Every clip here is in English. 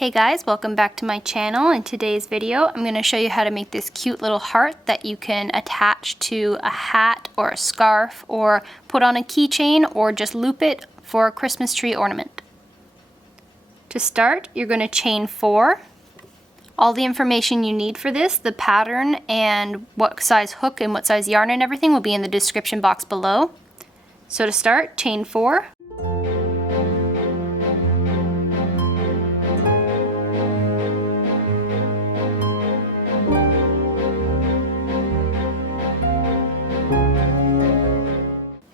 Hey guys, welcome back to my channel. In today's video, I'm going to show you how to make this cute little heart that you can attach to a hat or a scarf or put on a keychain or just loop it for a Christmas tree ornament. To start, you're going to chain 4. All the information you need for this, the pattern and what size hook and what size yarn and everything will be in the description box below. So to start, chain 4.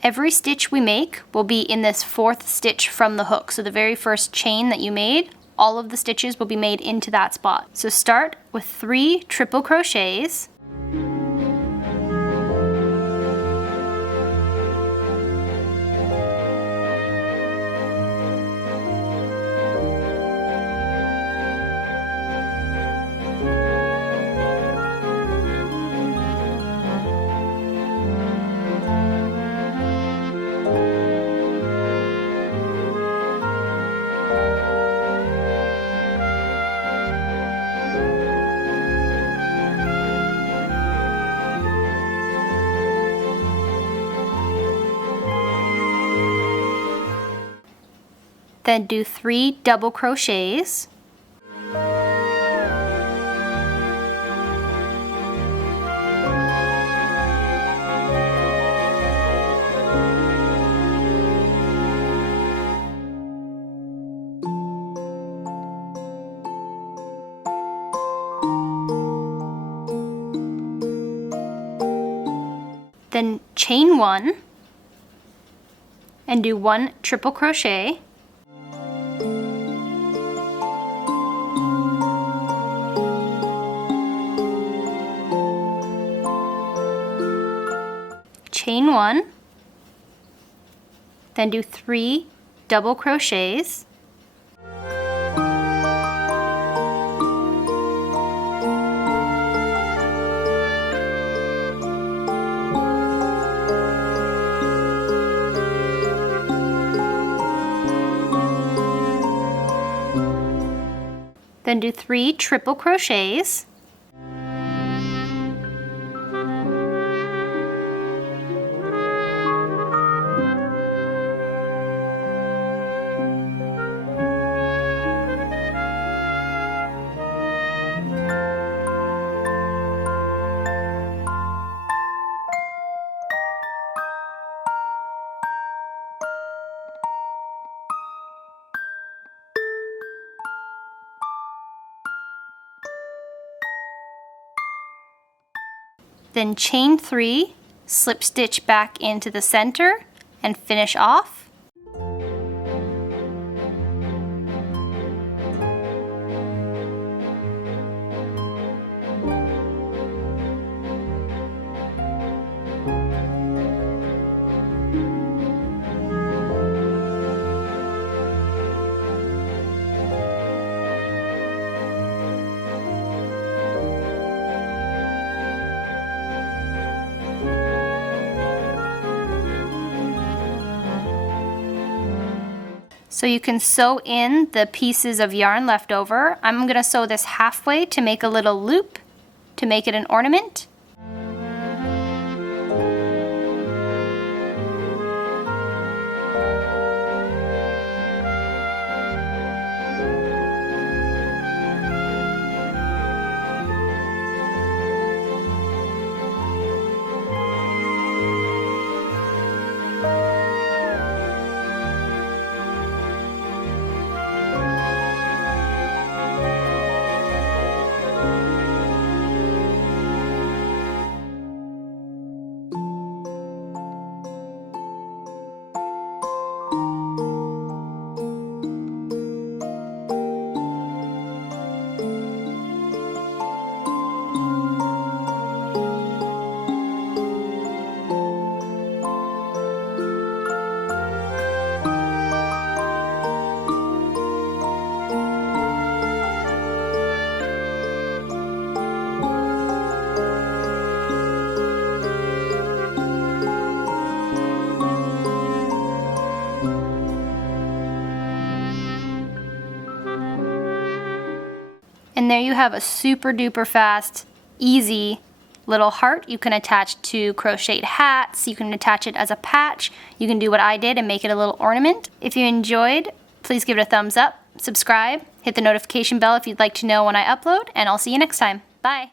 Every stitch we make will be in this 4th stitch from the hook. So the very first chain that you made, all of the stitches will be made into that spot. So start with 3 triple crochets. Then do 3 double crochets. Then chain 1 and do 1 triple crochet. Chain 1, then do 3 double crochets. Then do 3 triple crochets. Then chain 3, slip stitch back into the center, and finish off. So you can sew in the pieces of yarn left over. I'm going to sew this halfway to make a little loop to make it an ornament. And there you have a super duper fast, easy little heart. You can attach to crocheted hats, you can attach it as a patch, you can do what I did and make it a little ornament. If you enjoyed, please give it a thumbs up, subscribe, hit the notification bell if you'd like to know when I upload, and I'll see you next time. Bye!